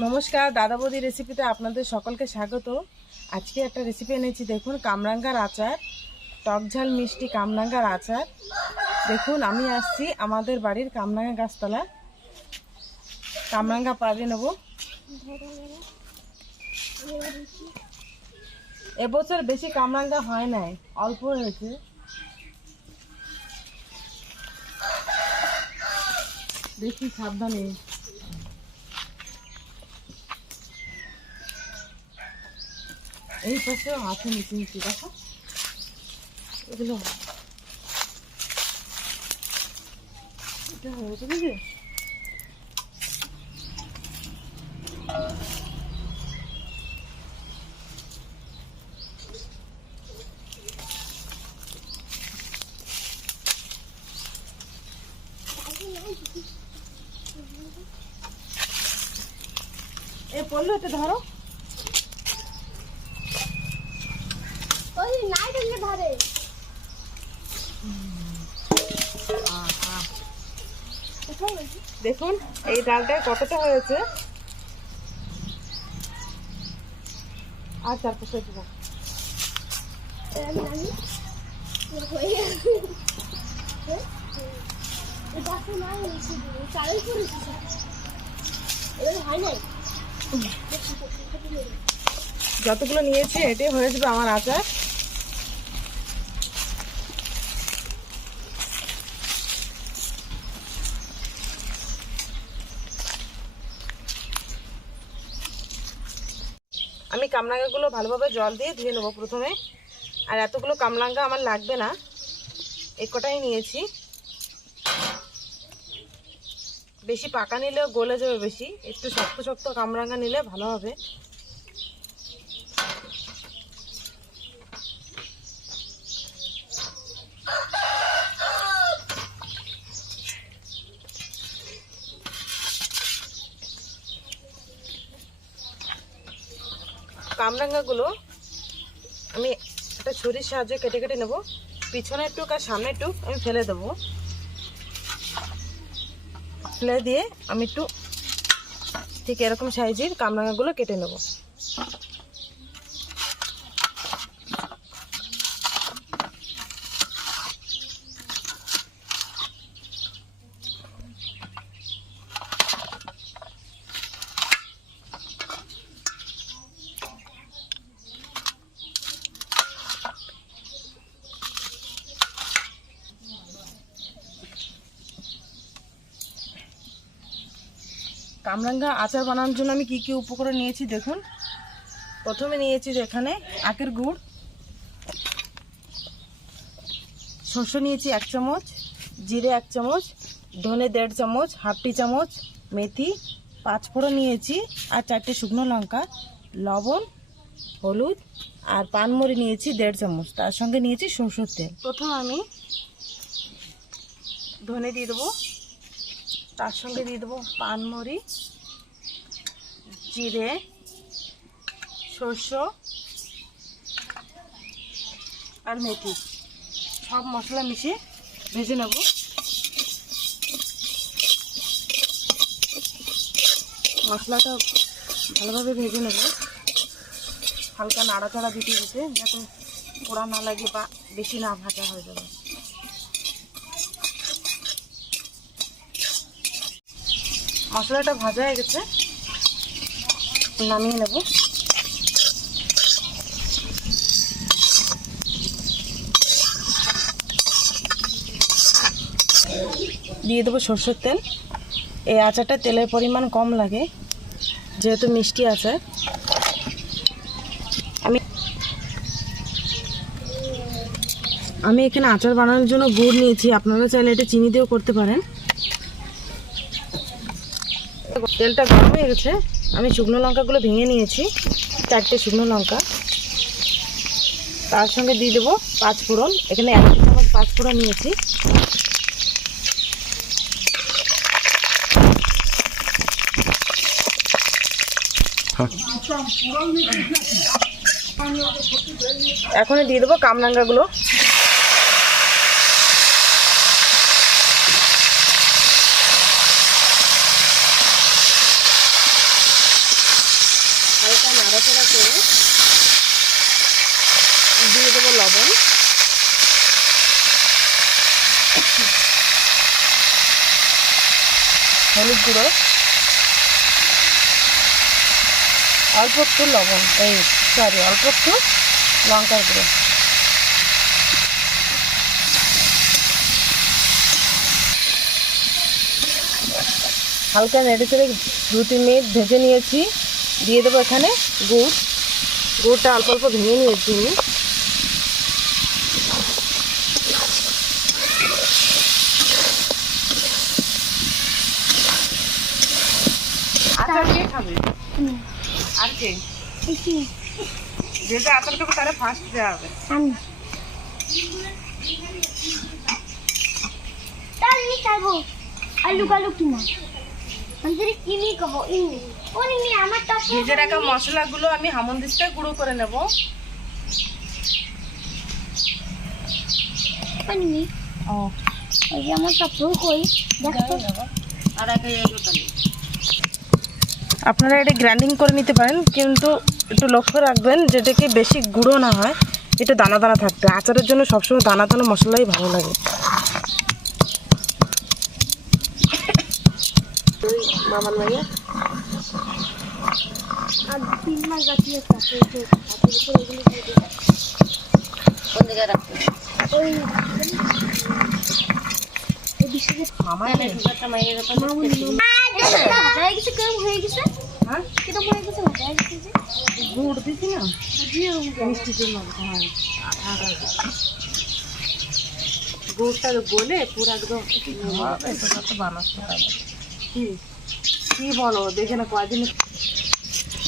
नमस्कार दादा बौदी रेसिपिते आपनादेर सकलके स्वागत। आज के एक रेसिपि এনেছি देखुन कामरांगार आचार टक झाल मिष्टि कामरांगार आचार। देखुन आमी आसছি आमादेर बाड़ीर कामरांगा गाछतला कामरांगा पाड़े नेब। এবছর বেশি কামরাঙ্গা হয় নাই, অল্প হয়েছে। দেখি সাবধানে। এই পাশে আছে নিচে নিচে দেখো এগুলো এটা হয়েছে বুঝলি। এই পড়লো এটা ধরো। দেখুন এই ডালটায় কতটা হয়েছে। আর চারপাশে দিব যতগুলো নিয়েছি এটাই হয়ে যাবে আমার আচার। আমি কামরাঙ্গাগুলো ভালোভাবে জল দিয়ে ধুয়ে নেব প্রথমে। আর এতগুলো কামরাঙ্গা আমার লাগবে না, এই কটাই নিয়েছি। বেশি পাকা নিলেও গলে যাবে, বেশি একটু শক্ত শক্ত কামরাঙ্গা নিলে ভালো হবে। কামরাঙ্গাগুলো আমি একটা ছুরির সাহায্যে কেটে কেটে নেব। পিছনের টুক আর সামনের টুক আমি ফেলে দেবো। ফেলে দিয়ে আমি একটু ঠিক এরকম সাইজের কামরাঙ্গাগুলো কেটে নেব। কামরাঙ্গা আচার বানানোর জন্য আমি কি কি উপকরণ নিয়েছি দেখুন। প্রথমে নিয়েছি এখানে আখের গুড়, শস্য নিয়েছি 1 চামচ, জিরে 1 চামচ, ধনে 1.5 চামচ, হাফ টি চামচ, মেথি, 5 ফোড়ন নিয়েছি আর 4টে শুকনো লঙ্কা, লবণ, হলুদ আর পানমরি নিয়েছি 1.5 চামচ। তার সঙ্গে নিয়েছি সরষের তেল। প্রথমে আমি ধনে দিয়ে দেবো, তার সঙ্গে দিয়ে দেবো পানমরি, জিরে, সরষে আর মেথি, সব মশলা মিশিয়ে ভেজে নেব। মশলাটা ভালোভাবে ভেজে নেব, হালকা নাড়াচাড়া দিতে দিতে যাতে পোড়া না লাগে বা বেশি না ভাজা হয়ে যাবে। মশলাটা ভাজা হয়ে গেছে, নামিয়ে নেব। দিয়ে দেবো সরষের তেল। এই আচারটা তেলের পরিমাণ কম লাগে যেহেতু মিষ্টি আচার। আমি এখানে আচার বানানোর জন্য গুড় নিয়েছি, আপনারা চাইলে এটা চিনি দিয়েও করতে পারেন। তেলটা গরম হয়ে গেছে, আমি শুকনো লঙ্কাগুলো ভেঙে নিয়েছি, 4টে শুকনো লঙ্কা। তার সঙ্গে দিয়ে দেবো 5 ফোড়ন, এখানে 1 চামচ 5 ফোড়ন নিয়েছি। এখন দিয়ে দেবো কামরাঙ্গাগুলো। নাড়াচাড়া করে দিয়ে দেবো লবণ, হলুদ গুঁড়ো, অল্প একটু লবণ, অল্প একটু লঙ্কার গুঁড়ো। হালকা নেড়ে চেড়ে 2-3 মিনিট ভেজে নিয়েছি। দিয়ে দেবো এখানে গুড়টা অল্প অল্প ভেঙে নিয়েছি আমি। আচার কে খাবে? আর কে? যেটা আচার খাবে তারা ফার্স্ট দেওয়া হবে। আমি খাবো আলু কালু কিনা ইনি খাবো ইনি ওনি আমার টাকা ভেজে রাখা মশলাগুলো আমি হামনদিস্তায় গুঁড়ো করে নেব। ওনি ওই যে আমার কাপড় কই দেখো আর আগে আপনারা এটা গ্রাইন্ডিং করে নিতে পারেন, কিন্তু একটু লক্ষ্য রাখবেন যেটাকে বেশি গুঁড়ো না হয়, এটা দানা দানা থাকতে। আচারের জন্য সবসময় দানা দানা মশলাই ভালো লাগে। মামান ভাইয়া আর 3 মাস গাছি আছে কোন জায়গায় রাখতে ওই বিশেষ মামা একটা মাইয়ের কথা হয়ে গেছে কেমন হয়ে গেছে। হ্যাঁ কিরকম হয়ে গেছে হয়ে গেছে গুড় দিছি না মিষ্টি জন্য। হ্যাঁ গুড়টা গলে পুরো একদম কি বলো দেখে না কয়দিন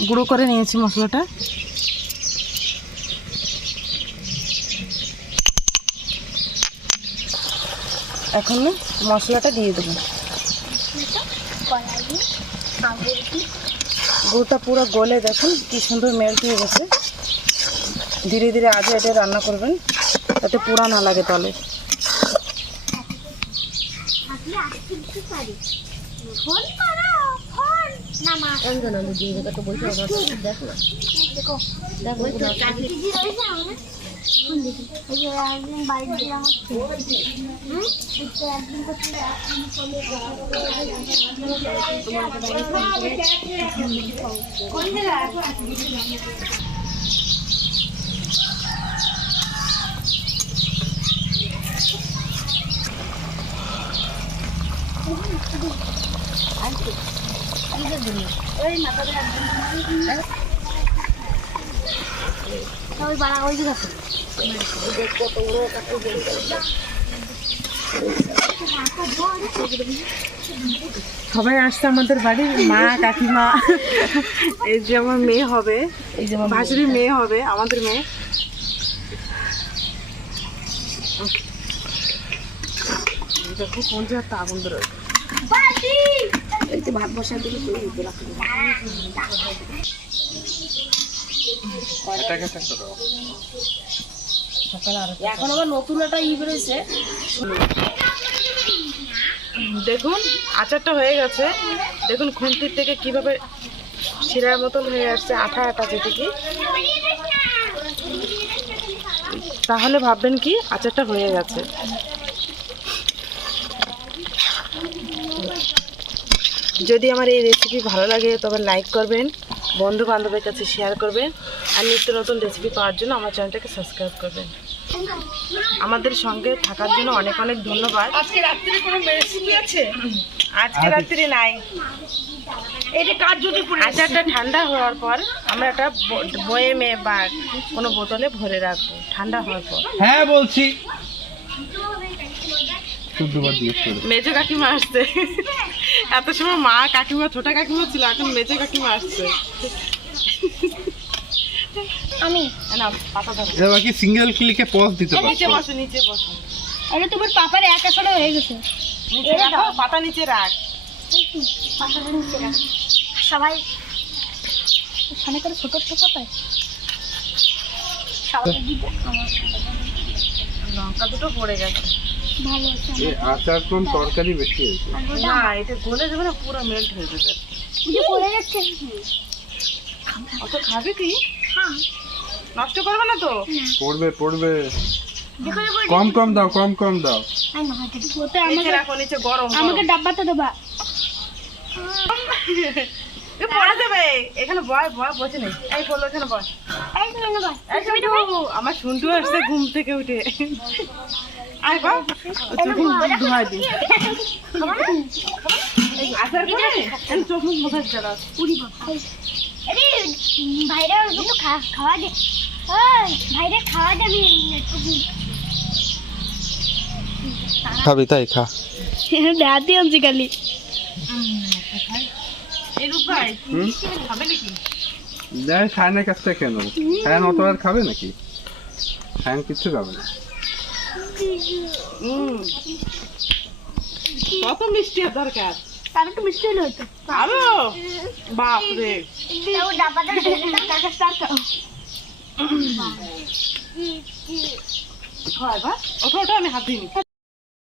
গুঁড়ো করে নিয়েছি মশলাটা। এখন মশলাটা দিয়ে দেবো। গুড়টা পুরো গলে দেখুন কি সুন্দর মেল্ট হয়ে গেছে। ধীরে ধীরে আজে এটা রান্না করবেন যাতে পুরা না লাগে তলে। সবাই আসছে আমাদের বাড়ির, মা কাকিমা, এই যে আমার মেয়ে হবে, এই যে আমার ভাসুরের মেয়ে হবে, আমাদের মেয়ে। দেখো কোন জায়গাটা আগুন বেরোয়। ভাত বসা দিলে এখন আবার নতুন একটা বেরোয়েছে। দেখুন আচারটা হয়ে গেছে। দেখুন খুন্তির থেকে কিভাবে শিরার মতন হয়ে আসছে, আঠা আঠা যেটা কি, তাহলে ভাববেন কি আচারটা হয়ে গেছে। যদি আমার এই রেসিপি ভালো লাগে তবে লাইক করবেন, বন্ধু বান্ধবের কাছে শেয়ার করবেন, আর নিত্য নতুন রেসিপি পাওয়ার জন্য আমার চ্যানেলটাকে সাবস্ক্রাইব করবেন। আমাদের সঙ্গে থাকার জন্য অনেক অনেক ধন্যবাদ। আজকে রাত্রে কোনো রেসিপি আছে? আজকে রাত্রে নাই। এটা কার যদি আচারটা ঠান্ডা হওয়ার পর আমরা একটা বয়েমে বা কোনো বোতলে ভরে রাখবো ঠান্ডা হওয়ার পর। হ্যাঁ বলছি। মেজো কাকিমা আসছে। এত সময় মা কাকিমা ছোট কাকিমা ছিল, এখন মেজো কাকিমা আসছে। আমি না পাতা ধরো। এবার কি সিঙ্গেল ক্লিকে পজ দিতে পারো? নিচে বসো, নিচে বসো। আরে তোমার পাপার এক আসলে হয়ে গেছে। নিচে রাখো, পাতা নিচে রাখ। পাতাটা নিচে রাখ। সবাই এখানে করে ছোট ছোট পায়। সবাই দিতে আমার লঙ্কা দুটো পড়ে গেছে। ভালো আছে। এই আচার কোন তরকারি বেশি হয়েছে? না এটা গলে যাবে না, পুরো মেল্ট হয়ে যাবে। এই যে পড়ে যাচ্ছে। অত খাবি তুই? হ্যাঁ নষ্ট করবে না তো? পড়বে পড়বে। দেখো দেখো কম কম দাও, কম কম দাও। আই না এটা ওটা নিচে রাখো, নিচে গরম আমাকে গরম। ডাব্বাতে দেবা। এ পড়ে যাবে। এখানে বয় বয়, বসে নেই। এই পড়লো, এখানে বয়। এই তুমি না বাস এই শুনটু, আমার শুনটু আসছে ঘুম থেকে উঠে। আয় বা, চোখ ধোয়া দি। আচার করে চোখ মুখ মুখে জ্বালা। পুরি বাবা আরে ভাইরা একটু খাওয়া দে ওই ভাইরা খাওয়া দে আমি একটু খাবি তাই খা। দেখাতে আনছি খালি। এই রূপ ভাই, খাবে নাকি? যাই খায়নের কাছ থেকে খেয়ে নেবো। খায়ন অত আর খাবে নাকি? খায়ন কিচ্ছু খাবে না। কত মিষ্টি আর দরকার? তার একটু মিষ্টি হলে হয়তো। আরো বাপরে, তাও ডাবাটা কাকা স্টার খাও। হয় বা, ওঠো ওঠো, আমি হাত দিইনি।